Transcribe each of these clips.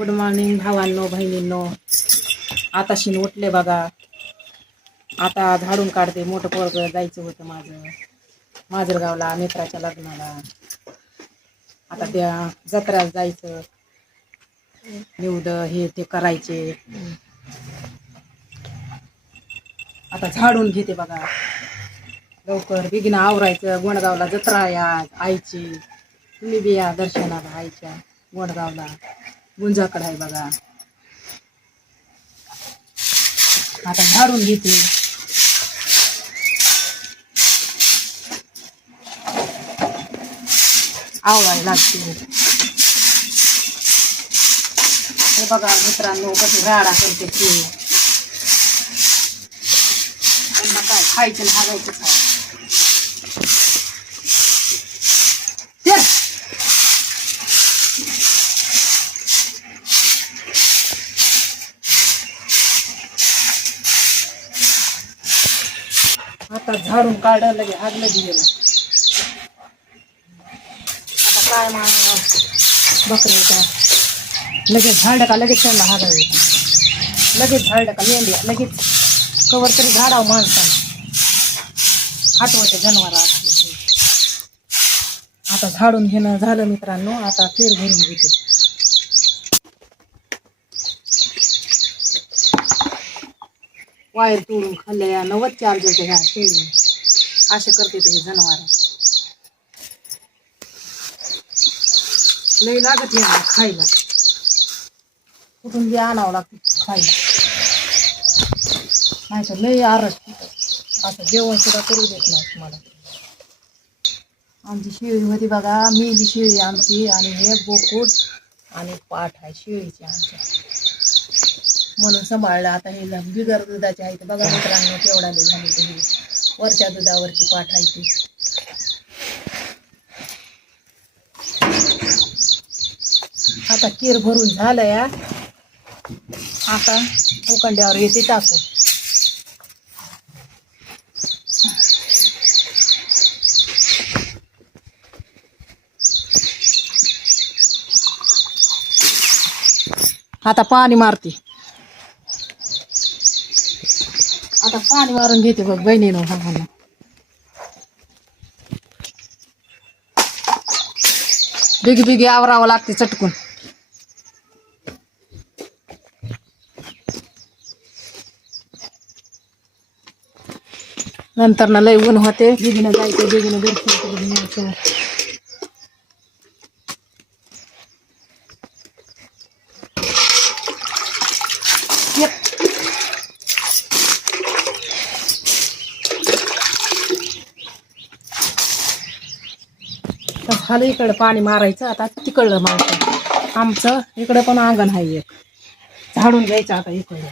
Good morning भावांनो बहिणींनो. आताशी उठले बघा. आता झाडून काढते मोठं पोरग जायचं होतं माझं. माजलगावला मित्राच्या लग्नाला. आता त्या जत्रा जायचं. निवड हे ते करायचे. आता झाडून घेते बघा. लवकर बिगिन आवरायचं. गोंडगावला जत्रा या आईची. तुम्ही बी या दर्शनाला आईच्या गोंडगावला. गुंजाकड आहे बघा. आता झाडून घेते. आवळायला लागते. हे बघा मित्रांनो कशी राडा करते ते काय खायचं घालायचं हागायचंच झाडून काढायला लगे हाग बी आता काय मा बकऱ्याचा लगेच झाड का लगेच त्यांना हागायचं लगेच झाड का मेंढ्या लगेच कवर तरी झाडाव माणसानं. खाटवते जनावर आता झाडून घेणं झालं मित्रांनो आता फेर भरून घेते. वायर तोडून खाल्ल्या नवद चार्जर ह्या शेळी असे करते ते जनावर लई लागत यांना खायला. कुठून बी आणावं लागते खायला. नाही तर लई आरस असं जेवण सुद्धा करू देत नाही मला. आमची शिळी होती बघा मेली शेळी आमची आणि हे बोकूट आणि पाठ आहे शिळीची आमच्या. म्हणून सांभाळलं. आता हे बिगर दुधाचे आहे. बघा मित्रांनो केवढा लई झाली. वरच्या दुधावरची पाठ आहे ती. आता कीर भरून झालं या. आता उकंड्यावर येते टाकू. आता पाणी मारते. आता पाणी मारून घेते बघ बहिणीनं भावानं. बिगी बिगी आवरावं लागते चटकून. नंतर ना लय ऊन होते. बिगीनं जायचं बिगीनं दर्शन झालं इकडं पाणी मारायचं आता तिकडलं मारायचं आमचं इकडं पण अंगण आहे एक. झाडून घ्यायचं आता इकडं.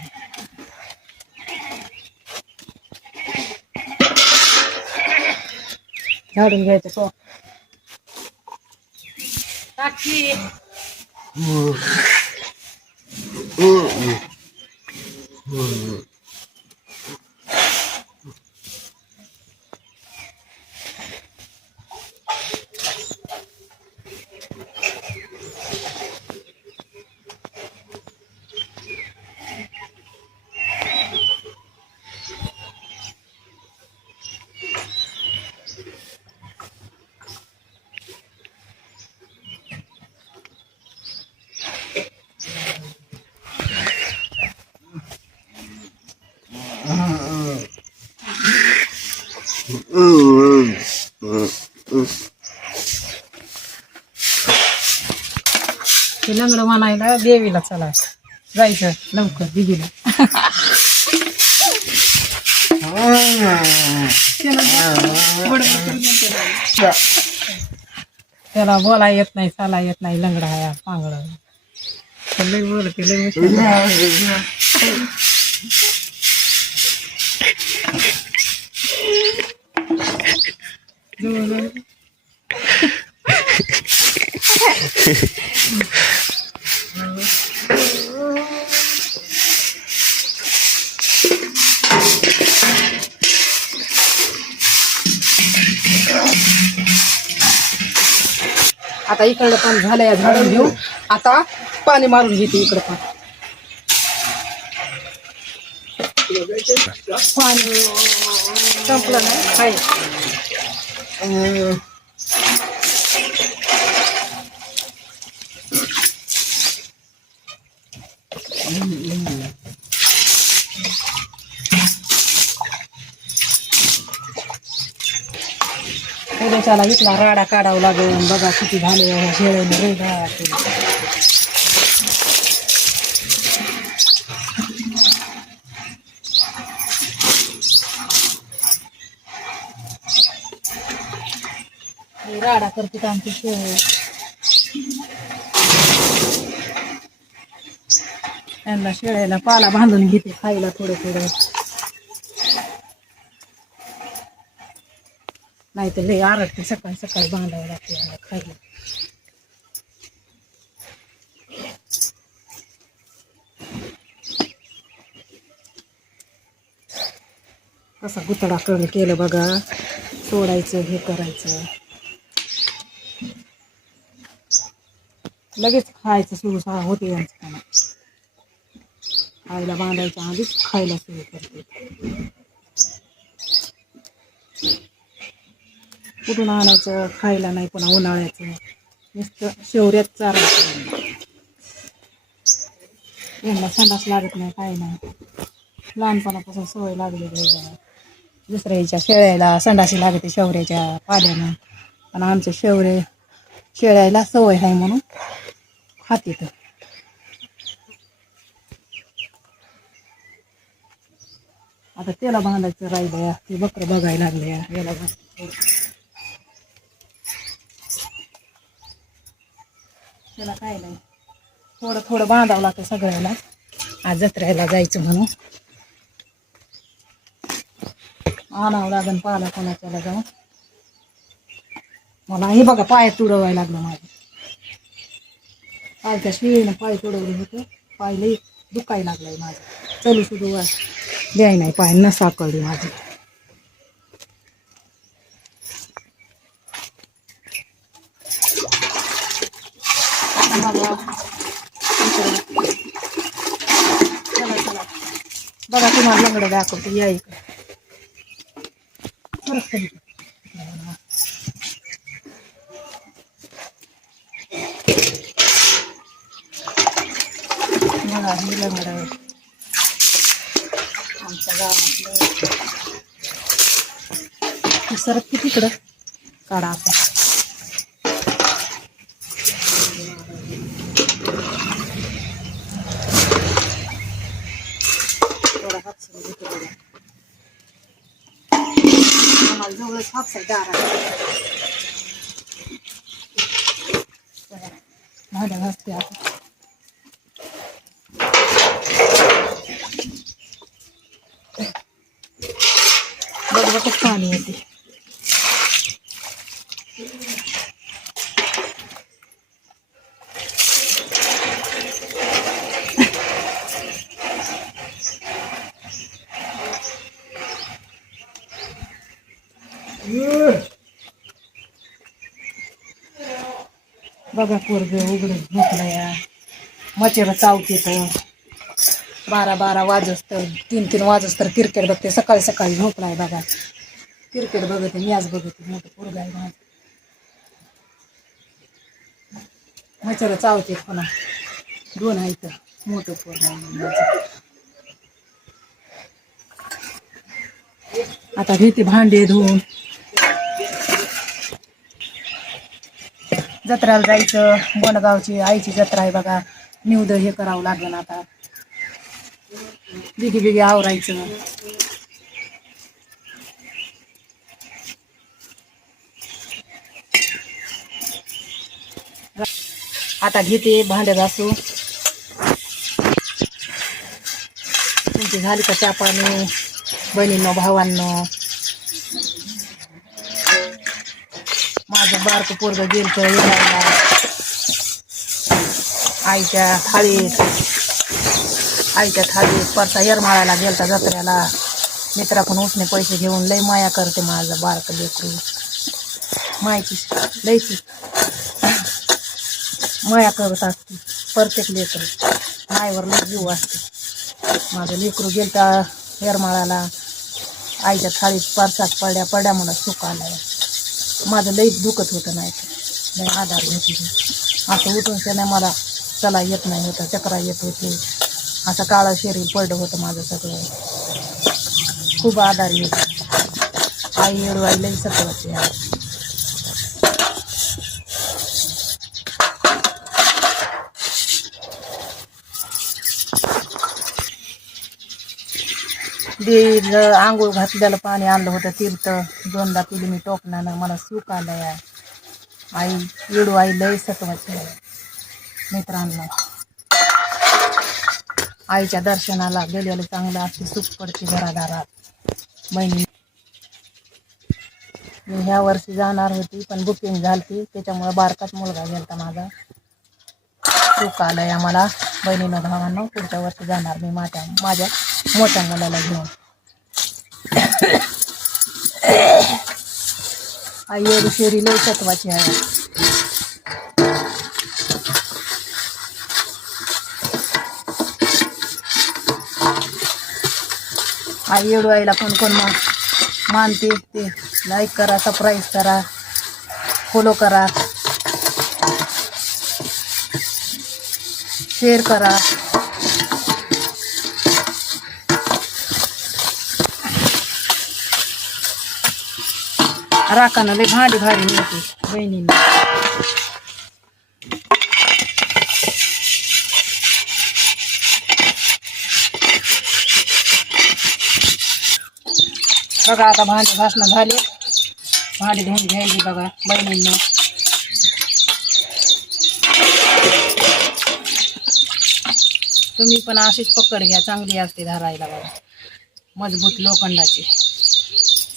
झाडून घ्यायचं तो. टाकी ते लंगडं म्हणायला देवीला चला जायचं लवकर दिदीला. त्याला बोला येत नाही चाला येत नाही लंगडा आहे पांगड लय बोलते लई आता इकडलं पण या झाडून घेऊ. आता पाणी मारून घेते इकडं पण पाणी संपलं नाही हाय अं, उद्याच्याला इथला राडा काढावा लागेल बघा किती झाले शेळ्याने रेडा राडा करते आमची शेळे त्यांना शेळ्याला पाला बांधून घेते खायला थोडं थोडं नाही तर लय आरडते सकाळी सकाळी बांधावं लागते यांना खायला. कसा गुतडा कर केलं बघा. सोडायचं हे करायचं. लगेच खायचं सुरू होते यांचं. त्यांना आईला बांधायच्या आधीच खायला सुरू करते. कुठून आणायचं खायला नाही पुन्हा उन्हाळ्याचं. नुसतं शेवऱ्यात चारायचं यांना संडास लागत नाही काही नाही. लहानपणापासून सवय लागलेली आहे दुसऱ्याच्या शेळ्याला संडासी लागते शेवऱ्याच्या पाल्यानं पण आमच्या शेवरे शेळ्याला सवय आहे म्हणून हात तर आता त्याला बांधायचं राहिलं ते बकरं बघायला लागले. याला त्याला काय नाही. थोडं थोडं बांधावं लागतं सगळ्याला आज जत्रेला जायचं म्हणून. आणावं लागेल पाला कोणाच्याला जाऊन. मला हे बघा पाय तुडवायला लागलं माझं. पायच्या शिळीनं पाय तुडवलं होतं. पाय लई दुखायला लागलंय माझं. चलू सुद्धा द्याय नाही पाय न साकळली माझी. बघा इकडं. चला, चला. बघा तुम्हाला लंगडं दाखवतो या इकडे. परत खाली. लंगडं आमच्या गावातलं. सर किती इकडं काढा आपण आम्हाला जवळच हापसाय दारा भाज्या घासते आता बघ बघ कसं पाणी येते. बघा पोरग उघड झोपला या मचेर चावते तर बारा बारा वाजस तर तीन तीन वाजस तर क्रिकेट बघते. सकाळी सकाळी झोपलाय बघा. क्रिकेट बघते मी आज बघते मोठं पोरग आहे माझं. मचेर चावते पुन्हा. दोन आहे तर मोठं पोरग आहे आता घेते भांडे धुवून. जत्राला जायचं वनगावची आईची जत्रा आहे बघा. निवद हे करावं लागेल आता. बिगी बिगी आवरायचं. आता घेते भांडे घासू तुमची झाली का चहा पाणी? बहिणींनो भावांनो. माझं बारकं पोरग गेल येणायला आईच्या थाळीत. आईच्या थाळीत परसा येरमाळाला गेलता जत्र्याला. मित्राकडून उसने पैसे घेऊन लय माया करते माझं बारकं लेकरू. माहिती लयची माया करत असते. प्रत्येक लेकर. मायवर लई जीव असते. माझं लेकरू गेलता येरमाळाला. आईच्या थाळीत परसाद पडल्या पडल्या मला सुख आलाय. माझं लईच दुखत होतं नाही तर आधार घेतली. असं उठून त्याने मला चला येत नाही होतं चक्रा येत होते. असं काळं शरीर पडलं होतं माझं सगळं. खूप आधार येत आई येडू आई लई सत्वाची आहे आंघोळ घातलेलं पाणी आणलं होतं तीर्थ. दोनदा पिली मी टोकणानं मला सुख आलंय आहे. आई येडू आई लय सत्वाची आहे. मित्रांनो आईच्या दर्शनाला गेलेलं चांगलं असते सुख पडते घरादारात. बहिणी. मी ह्या वर्षी जाणार होती पण बुकिंग झालती. त्याच्यामुळे बारकाच मुलगा गेलता माझा. सुख आलंय आम्हाला. बहिणीनं भावांना पुढच्या वर्षी जाणार मी माझ्या माझ्या मोठ्या मुलाला घेऊन. आई एवढी शेरी लई तत्वाची आहे. आई एडू आईला कोण कोण मान मानते ते लाईक करा सबस्क्राईब करा फॉलो करा. शेअर करा. राखानं लय भांडी भारी मिळते बहिणींना. बघा आता भांडी भासणं झाले. भांडी धुवून घ्यायची बघा बहिणींना. तुम्ही पण अशीच पकड घ्या चांगली असते धरायला बघा. मजबूत लोखंडाची.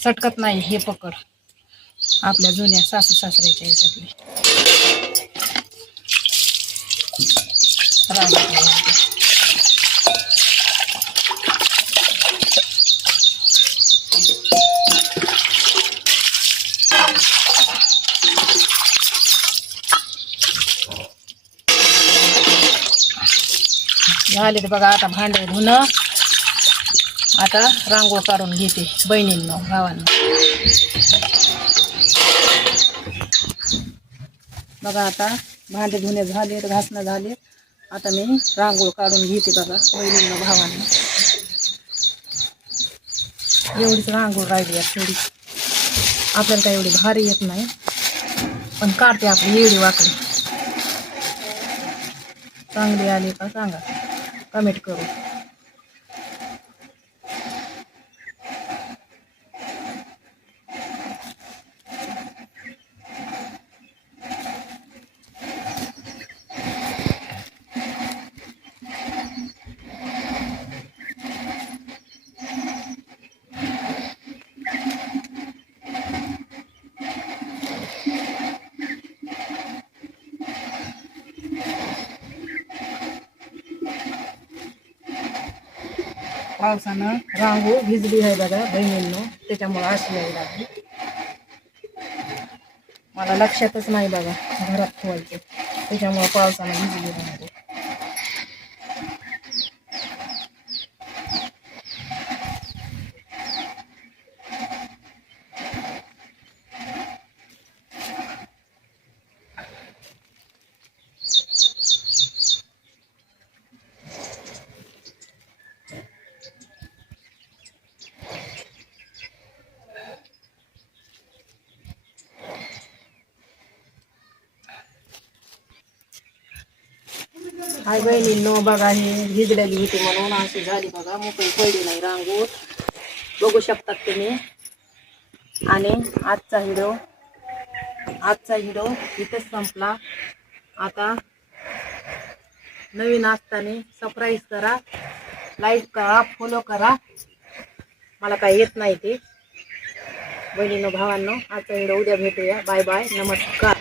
सटकत नाही हे पकड. आपल्या जुन्या सासू सासऱ्याच्या ह्याच्यातले झाले तर बघा आता भांडे धुणं. आता रांगोळ काढून घेते बहिणींनो भावांना. बघा आता भांडे धुणे झाले घासणं झाले. आता मी रांगोळ काढून घेते बघा बहिणींना भावांना. एवढीच रांगोळ राहिली आहे थोडी. आपल्याला काय एवढी भारी येत नाही. पण काढते आपली एवढी वाकडी. चांगली आली का सांगा. कमेंट करू पावसानं रांगू भिजली आहे बघा बहिणींनो. त्याच्यामुळे अशी यायला लागली मला लक्षातच नाही बघा घरात ठेवायचे त्याच्यामुळे पावसानं भिजली रांगोळ हाय बहिणींनो बघा हे भिजलेली होती म्हणून अशी झाली बघा. मोकळी पडली नाही रांगूर बघू शकतात तुम्ही. आणि आजचा हिरो आजचा हिडो इथेच संपला. आता नवीन असताना सरप्राईज करा लाईक करा फॉलो करा. मला काय येत नाही ते. बहिणीनो भावांनो आजचा हिडो उद्या भेटूया. बाय बाय नमस्कार.